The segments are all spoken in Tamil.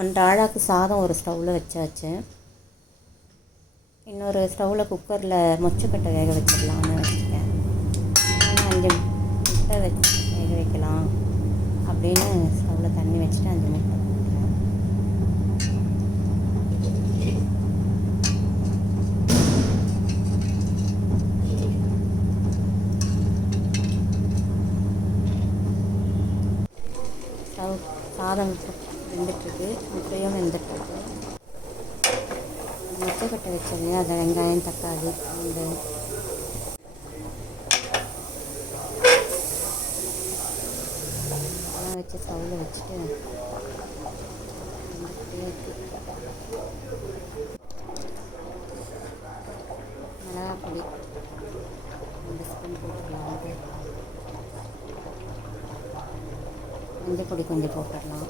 ஒன்றரை ஆழாக்கு சாதம் ஒரு ஸ்டவ்வில் வச்சாச்சு. இன்னொரு ஸ்டவ்வில் குக்கரில் மொச்சக்கட்டை வேக வச்சிடலான்னு வச்சுருக்கேன். 5 முட்டை வச்சு வேக வைக்கலாம் அப்படின்னு ஸ்டவ்வில் தண்ணி வச்சுட்டு 5 முட்டை போட்டுக்கிறேன். சாதம் வெந்துட்டுருக்கு, முட்டையும் வெந்துட்டுருக்கு. மொச்சக்கட்டை வச்சோடனே அதை வெங்காயம், தக்காளி, பூண்டு அதெல்லாம் வச்சு ஸ்டவ்வில் வச்சுட்டு மிளகாப்பொடி 2 ஸ்பூன் போட்டுடலாம். மஞ்சள் பொடி கொஞ்சம் போட்டுடலாம்.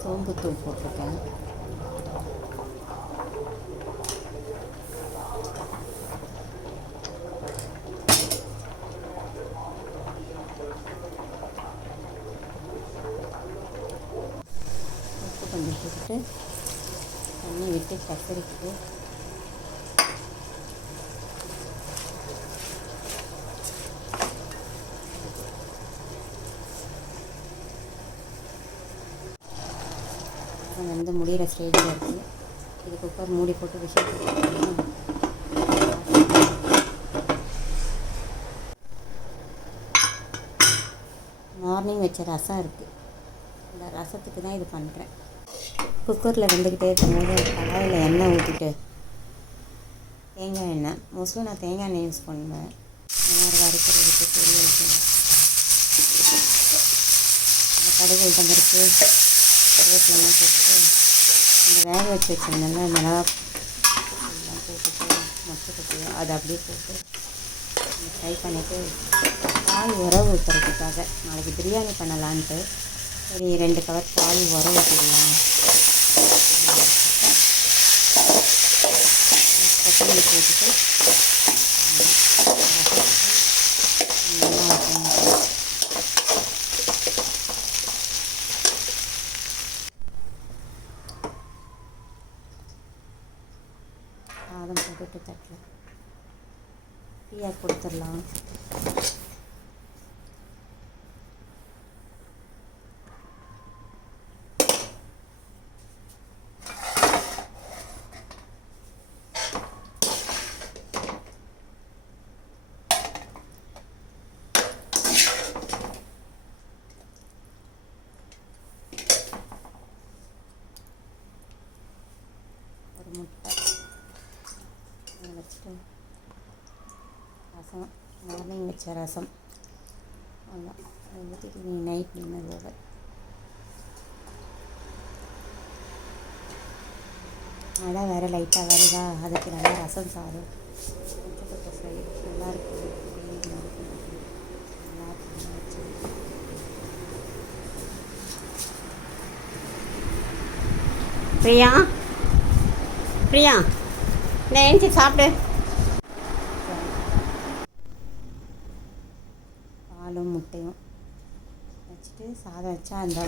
சோம்புத்தூள் போட்டிருக்கேன். உப்பு கொஞ்சம் போட்டுட்டு தண்ணி விட்டு பசரிக்கிட்டு வந்து முடிகிற ஸ்டேஜில் இருக்குது. இது குக்கர் மூடி போட்டு விசில் போட்டு மார்னிங் வச்ச ரசம் இருக்குது. இந்த ரசத்துக்கு தான் இது பண்ணுறேன். குக்கரில் வெந்துக்கிட்டே இருக்கும்போது கடாயில் எண்ணெய் ஊற்றிட்டு தேங்காய் எண்ணெய், மோஸ்ட்லி நான் தேங்காய் எண்ணெய் யூஸ் பண்ணுவேன். இந்த வறுக்கிறதுக்கு பொரியலுக்கு இந்த கடுகு உளுத்தம்பருப்பு கருவேப்பிலெல்லாம் போட்டுட்டு இந்த வேக வச்சு வச்சுருந்தேன்ல மிளகா எல்லாம் போட்டுட்டு மொச்சக்கொட்டை அதை அப்படியே போட்டு ஃப்ரை பண்ணிவிட்டு பால் உரம் ஊற்றுறதுக்காக நாளைக்கு பிரியாணி பண்ணலான்ட்டு சரி 2 கவர் பால் உரம் ஊற்றிடலாம். கொத்தமல்லி போட்டுட்டு சாதம் போட்டுட்டு தட்டில் ஃப்ரீயாக கொடுத்துடலாம். ஒரு முட்டை வச்சுட்டு ரசம், மார்னிங் வச்ச ரசம் அதான் அதை ஊற்றிட்டு நீ நைட் டின்னர் ஓவர். மழை வேறு லைட்டாக வருதா, அதுக்கு நல்லா ரசம் சாதம் மொச்சக்கொட்டை ஃப்ரை நல்லாயிருக்கும். பிரியா பிரியா இந்த எழுச்சி சாப்பிடு. பாலும் முட்டையும் வச்சுட்டு சாதம் வச்சா அந்த